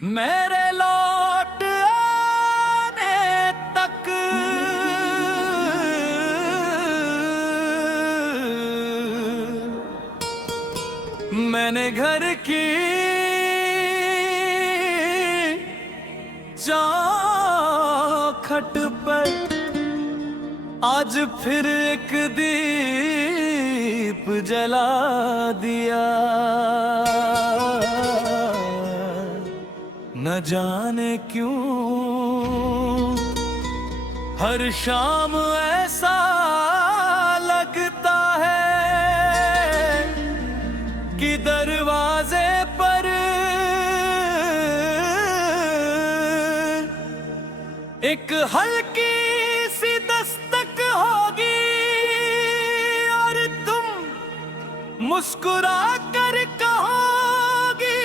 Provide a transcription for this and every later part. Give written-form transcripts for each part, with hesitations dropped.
मेरे लौट आने तक मैंने घर की चौखट पर आज फिर एक दीप जला दिया। न जाने क्यों हर शाम ऐसा लगता है कि दरवाजे पर एक हल्की सी दस्तक होगी और तुम मुस्कुरा कर कहोगी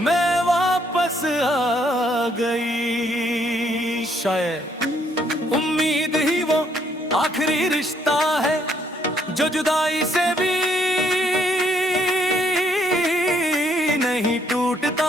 मैं वापस आ गई। शायद उम्मीद ही वो आखिरी रिश्ता है जो जुदाई से भी नहीं टूटता।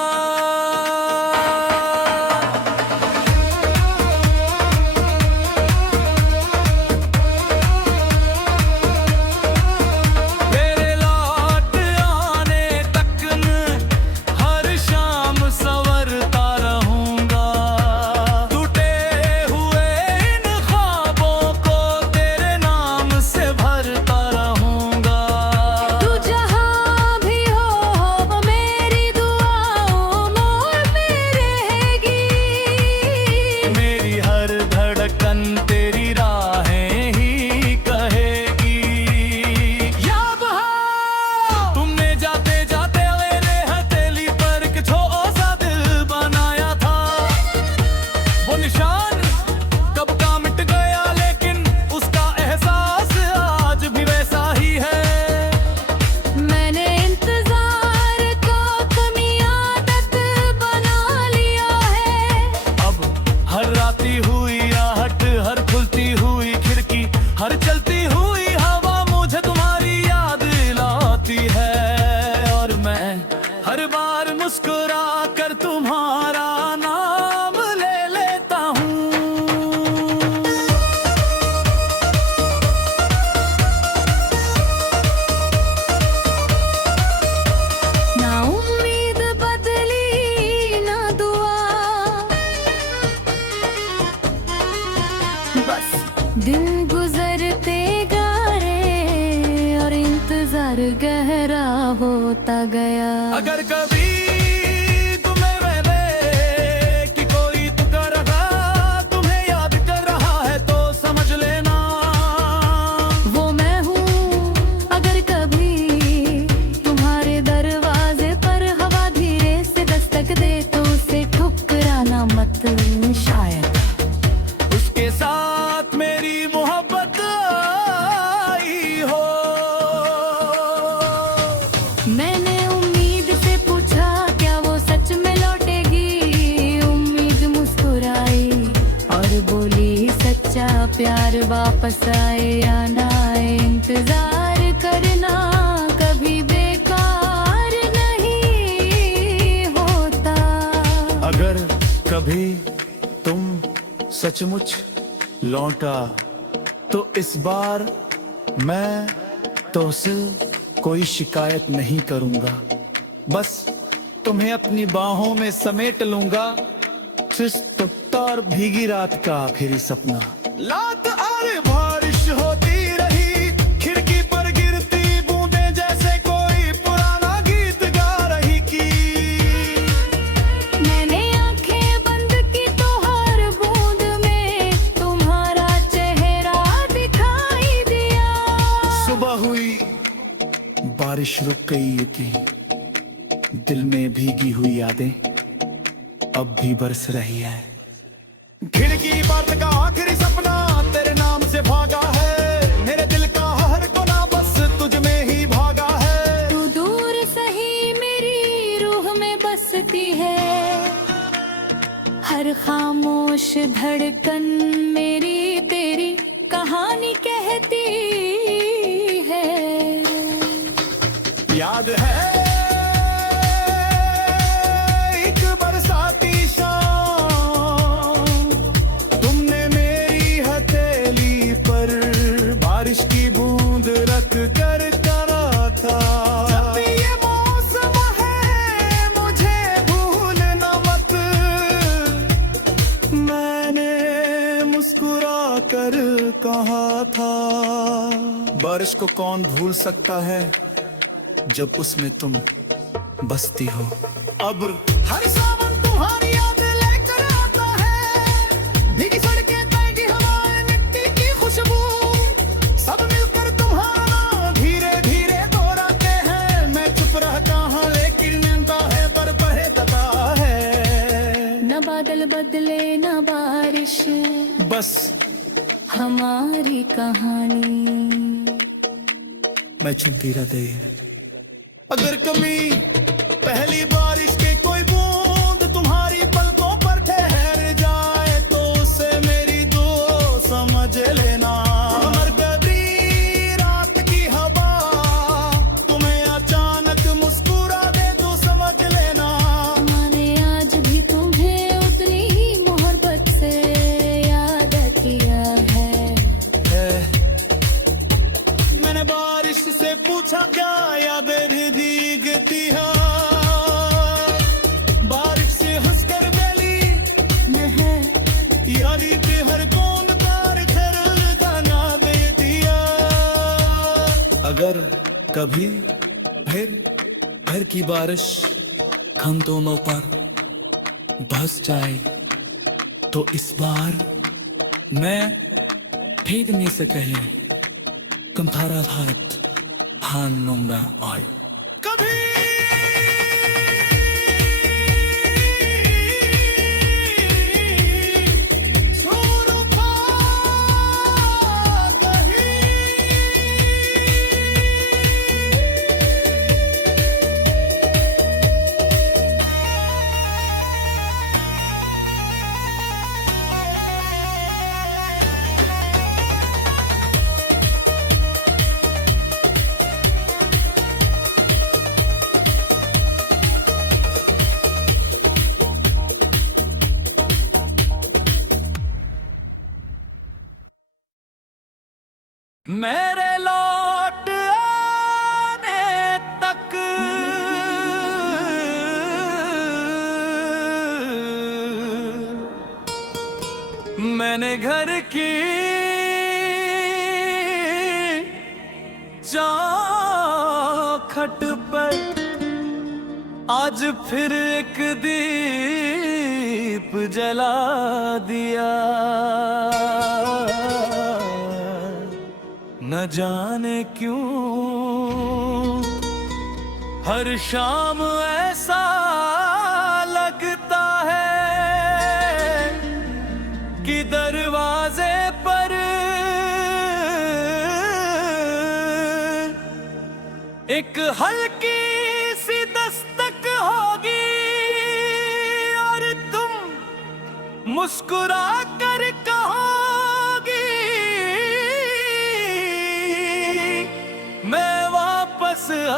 हर चलती हुई हवा मुझे तुम्हारी याद लाती है और मैं हर बार मुस्कुरा कर तुम्हारा नाम ले लेता हूँ। ना उम्मीद बदली ना दुआ, बस दिन गुजरते जा रहे और इंतजार गहरा होता गया। अगर कभी तुम्हें मैंने कि कोई पुकार रहा तुम्हें याद कर रहा है तो समझ लेना वो मैं हूँ। अगर कभी तुम्हारे दरवाजे पर हवा धीरे से दस्तक दे तो उसे ठुकराना मत। शायद उसके साथ मेरी मोहब्बत आई हो। मैंने उम्मीद से पूछा क्या वो सच में लौटेगी। उम्मीद मुस्कुराई और बोली सच्चा प्यार वापस आए या ना आए इंतजार करना कभी बेकार नहीं होता। अगर कभी तुम सचमुच लौटा तो इस बार मैं तुझसे कोई शिकायत नहीं करूंगा। बस तुम्हें अपनी बाहों में समेट लूंगा। सुस्त और भीगी रात का आखिरी सपना। रात और बारिश होती रही खिड़की पर गिरती बूंदें जैसे कोई पुराना गीत गा रही की। मैंने आंखें बंद की तो हर बूंद में तुम्हारा चेहरा दिखाई दिया। सुबह हुई बारिश रुक गई थी दिल में भीगी हुई यादें अब भी बरस रही है। खिड़की पर का आखिरी सपना तेरे नाम से भागा है। मेरे दिल का हर कोना बस तुझ में ही भागा है। तू दूर सही मेरी रूह में बसती है। हर खामोश धड़कन मेरी तेरी कहानी कहती है। याद है बारिश को कौन भूल सकता है जब उसमें तुम बसती हो। अब हर सावन तुम्हारी यादें लेकर आता है, भीगी सड़कें गंदी हवाएं मिट्टी की खुशबू, सब मिलकर तुम्हारा धीरे धीरे दोहराते हैं। मैं चुप रहता हूँ लेकिन नींदा है पर बहता है। न बादल बदले न बारिश, बस हमारी कहानी। मैं चुनती रहती अगर कभी पहली बारिश के कोई बूंद तुम्हारी पलकों पर ठहर जाए तो उसे मेरी दुआ समझ लेना। मर गई रात की हवा तुम्हें अचानक मुस्कुरा दे तो समझ लेना। मैंने आज भी तुम्हें उतनी ही मोहब्बत से याद किया है। मैंने बारिश से पूछा क्या यादें भीगती है, बारिश से हंसकर गली महक यारी पे हर कौन तार खरदाना दे दिया। अगर कभी फिर की बारिश हम दोनों पर बस जाए तो इस बार मैं भीगने से पहले तुम्हारा हाथ थाम लूंगा। और कभी मेरे लौट आने तक मैंने घर की चौखट पर आज फिर एक दीप जला दिया। न जाने क्यों हर शाम ऐसा लगता है कि दरवाजे पर एक हल्की सी दस्तक होगी और तुम मुस्कुरा कर कहोगी मैं वापस आ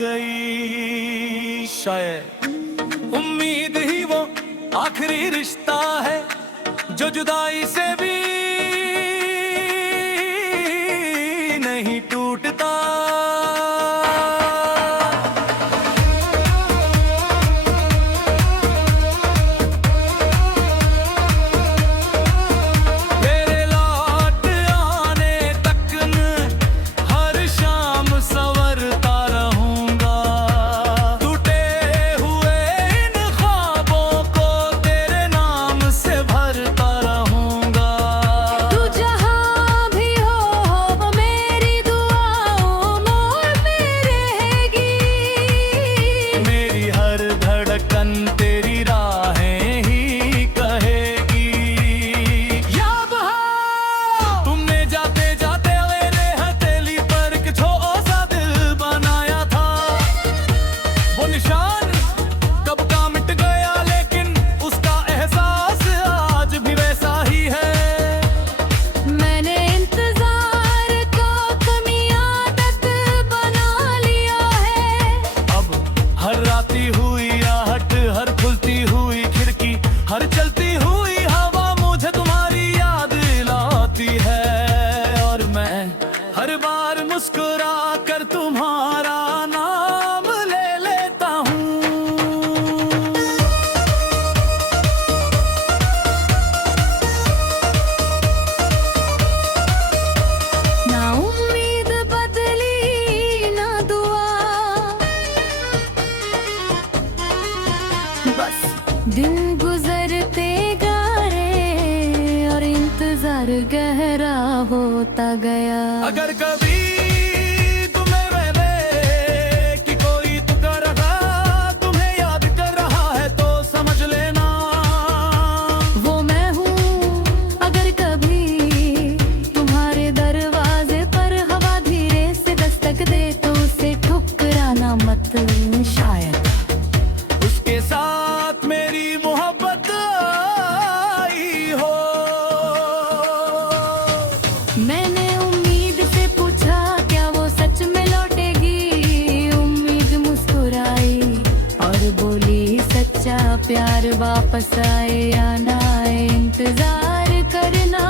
गई। शायद उम्मीद ही वो आखिरी रिश्ता है जो जुदाई से भी नहीं टूटता। दिन गुजरते जा रहे और इंतजार गहरा होता गया। अगर कभी तुम्हें मैंने कि कोई पुकार रहा, तुम्हें याद कर रहा है तो समझ लेना वो मैं हूँ। अगर कभी तुम्हारे दरवाजे पर हवा धीरे से दस्तक दे तो उसे ठुकराना मत। शायद उसके साथ मेरी मोहब्बत आई हो। मैंने उम्मीद से पूछा क्या वो सच में लौटेगी। उम्मीद मुस्कुराई और बोली सच्चा प्यार वापस आए या ना आए, इंतजार करना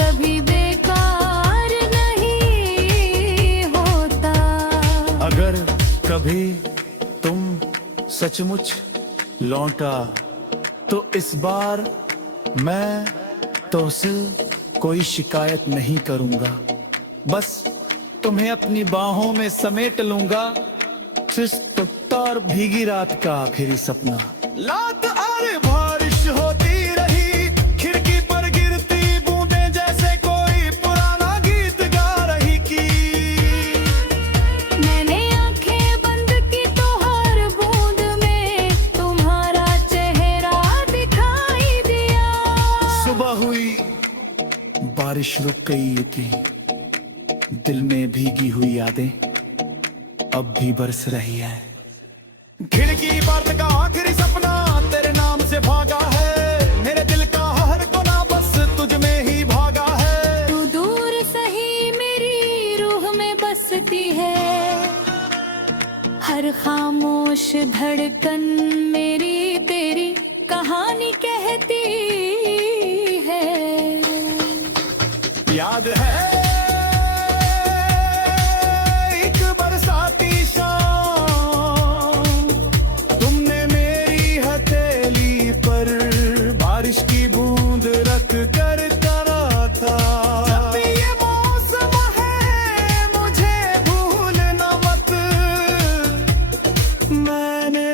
कभी बेकार नहीं होता। अगर कभी तुम सचमुच लौटा तो इस बार मैं तो से कोई शिकायत नहीं करूंगा। बस तुम्हें अपनी बाहों में समेट लूंगा। सुस्त और भीगी रात का आखिरी सपना। रात और बारिश होती रही, खिड़की पर गिरती बूंदें जैसे कोई पुराना गीत गा रही की। मैंने आंखें बंद की तो हर बूंद में तुम्हारा चेहरा दिखाई दिया। सुबह हुई, बारिश रुक गई थी, दिल में भीगी हुई यादें अब भी बरस रही है। खिड़की पर का आखिरी सपना तेरे नाम से भागा है। मेरे दिल का हर कोना बस तुझ में ही भागा है। तू दूर सही मेरी रूह में बसती है। हर खामोश धड़कन मेरी तेरी कहानी कहती है। याद है एक बरसाती शाम, तुमने मेरी हथेली पर बारिश की बूंद रख कर करा था। जब ये मौसम है मुझे भूलना मत। मैंने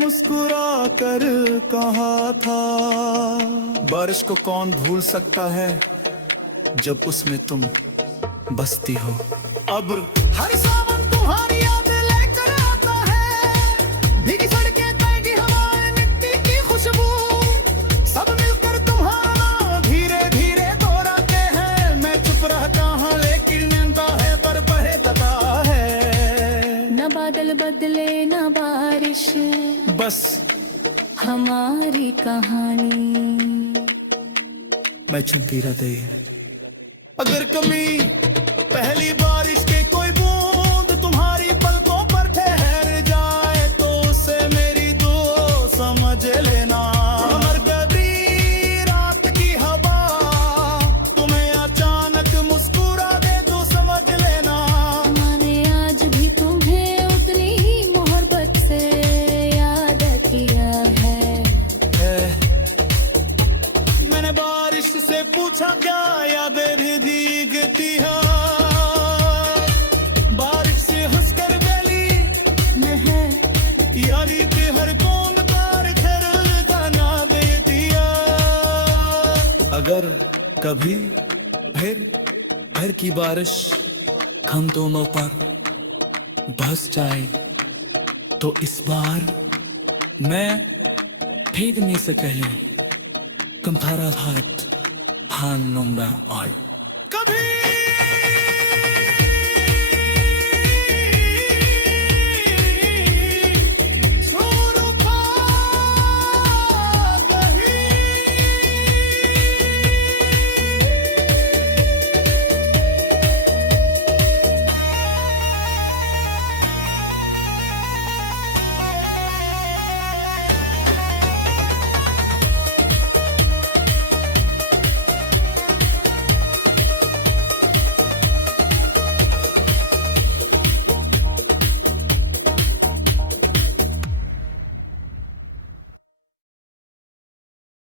मुस्कुरा कर कहा था। बारिश को कौन भूल सकता है जब उसमें तुम बसती हो। अब हर सावन तुम्हारी याद लेकर आता है। भीगी सड़कें, तैगी हवाएं, मिट्टी की खुशबू, सब मिलकर तुम्हारा धीरे धीरे दोहराते हैं। मैं चुप रहता हूँ लेकिन नींदा है पर बहता है। न बादल बदले न बारिश, बस हमारी कहानी। मैं चुपी रहते। अगर कभी पहली बारिश के कोई बूंद तुम्हारी पलकों पर ठहर जाए तो उसे मेरी दुआ समझ लेना। अगर कभी रात की हवा तुम्हें अचानक मुस्कुरा दे तो समझ लेना मैंने आज भी तुम्हें उतनी ही मोहब्बत से याद किया है। मैंने बारिश से पूछा क्या यादें भीगती है। बारिश से हंसकर गली में यारी पे हर कौन तार घर गाना दे दिया। अगर कभी फिर घर की बारिश हम दोनों पर बस जाए तो इस बार मैं भीगने से पहले तुम्हारा हाथ थाम लूंगा। और कभी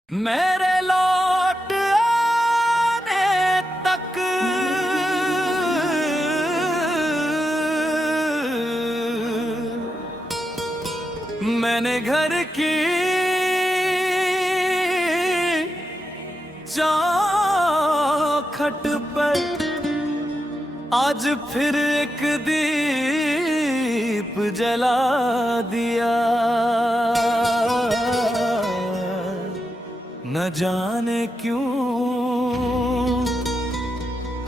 मेरे लौट आने तक मैंने घर की चौखट पर आज फिर एक दीप जला दिया। न जाने क्यों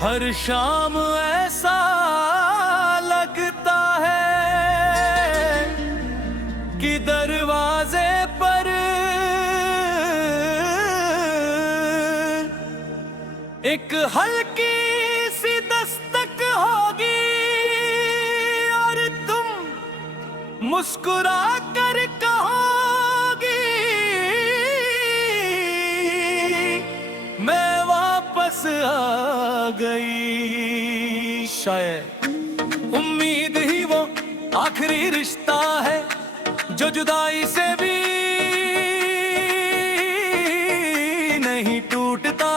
हर शाम ऐसा लगता है कि दरवाजे पर एक हल्की सी दस्तक होगी और तुम मुस्कुरा कर कहोगी मैं वापस आ गई। शायद उम्मीद ही वो आखिरी रिश्ता है जो जुदाई से भी नहीं टूटता।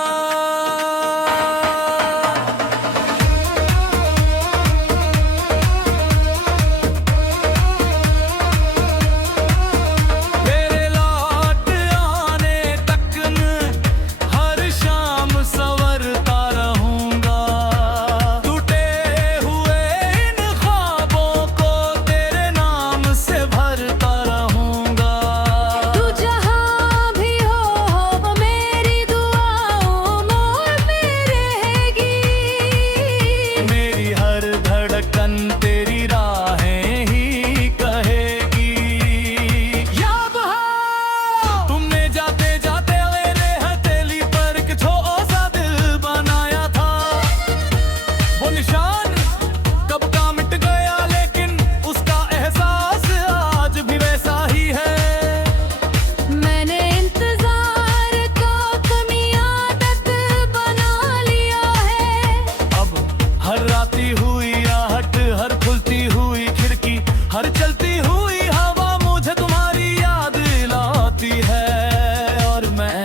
हर चलती हुई हवा मुझे तुम्हारी याद लाती है और मैं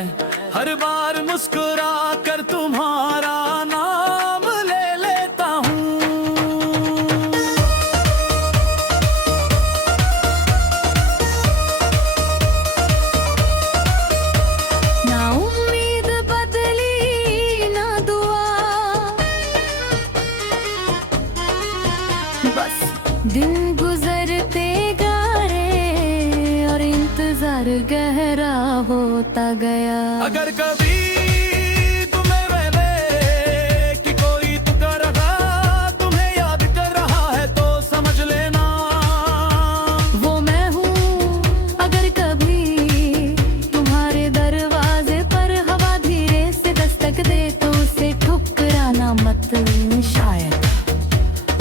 हर बार मुस्कुरा कर तुम्हारा नाम ले लेता हूँ। ना उम्मीद बदली ना दुआ, बस दिन गुजरते जा रहे और इंतजार गहरा होता गया। अगर कभी तुम्हें मैंने कि कोई पुकारा तुम्हें याद कर रहा है तो समझ लेना वो मैं हूँ। अगर कभी तुम्हारे दरवाजे पर हवा धीरे से दस्तक दे तो उसे ठुकराना मत। शायद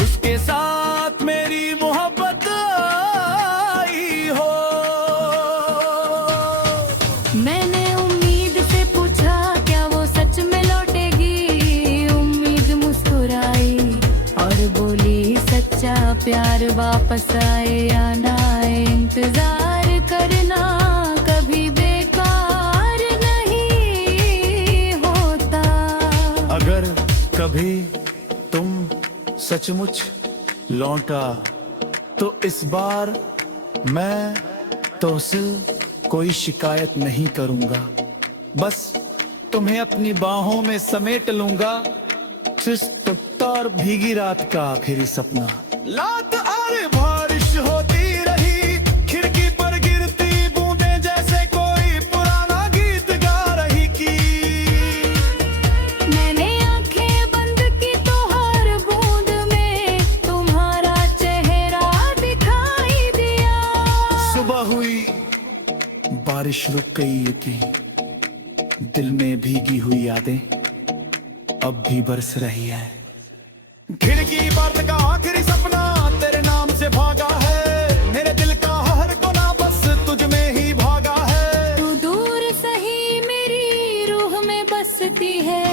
उसके साथ मेरी मोहब्बत आई हो। मैंने उम्मीद से पूछा क्या वो सच में लौटेगी। उम्मीद मुस्कुराई और बोली सच्चा प्यार वापस आए या ना आए इंतजार करना कभी बेकार नहीं होता। अगर कभी तुम सचमुच लौटा तो इस बार मैं तुझसे कोई शिकायत नहीं करूंगा। बस तुम्हें अपनी बाहों में समेट लूंगा। सुस्त और भीगी रात का आखिरी सपना। रात और बारिश होती रही खिड़की पर गिरती बूंदें जैसे कोई पुराना गीत गा रही की। मैंने आंखें बंद की तो हर बूंद में तुम्हारा चेहरा दिखाई दिया। सुबह हुई बारिश रुक गई थी दिल में भीगी हुई यादें अब भी बरस रही है। खिड़की पर का आखिरी सपना तेरे नाम से भागा है। मेरे दिल का हर कोना बस तुझ में ही भागा है। तू दूर सही मेरी रूह में बसती है।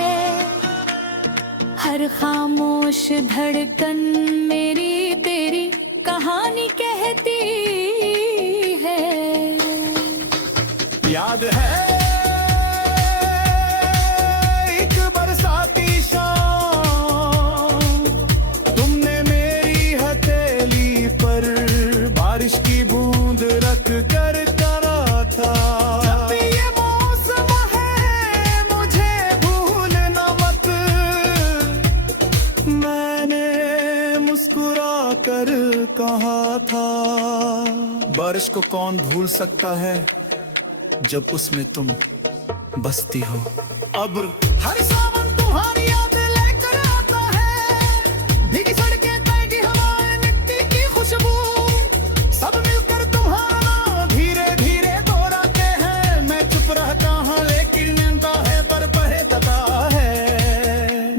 हर खामोश धड़कन मेरी तेरी कहानी कहती है। याद है एक बरसाती शाम तुमने मेरी हथेली पर बारिश की बूंद रख कर करा था। जब भी ये मौसम है मुझे बारिश को कौन भूल सकता है जब उसमें तुम बसती हो। अब हर सावन तुम्हारी यादें लेकर आता है, भीगी सड़कें, तैगी हवाएं, मिट्टी की खुशबू, सब मिलकर तुम्हारा धीरे धीरे दोहराते हैं। मैं चुप रहता हूँ लेकिन नींदा है पर बहता है।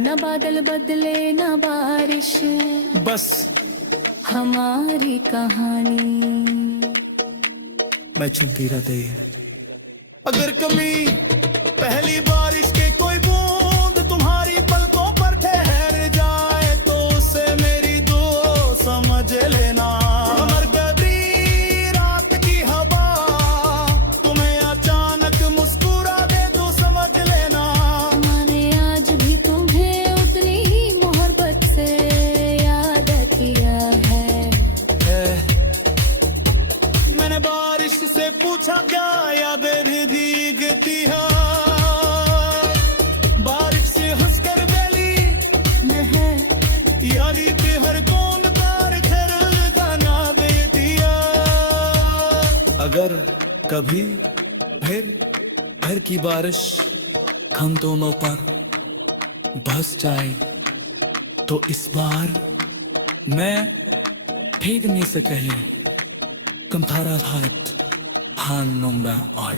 न बादल बदले न बारिश, बस हमारी कहानी। मैं चुनती रहती है। अगर कभी पहली बारिश के कोई बूंद तुम्हारी पलकों पर ठहर जाए तो उसे मेरी दुआ समझ लेना। अमर गहरी रात की हवा तुम्हें अचानक मुस्कुरा दे तो समझ लेना। मैंने आज भी तुम्हें उतनी ही मोहब्बत से याद किया है। मैंने बारिश से पूछा क्या यादें भीगती है, बारिश से हंसकर गली में यारी के हर कौन तार घर लगाना बेटिया। अगर कभी फिर की बारिश हम दोनों पर बस जाए तो इस बार मैं भीगने से पहले तुम्हारा हाथ थान लूंगा और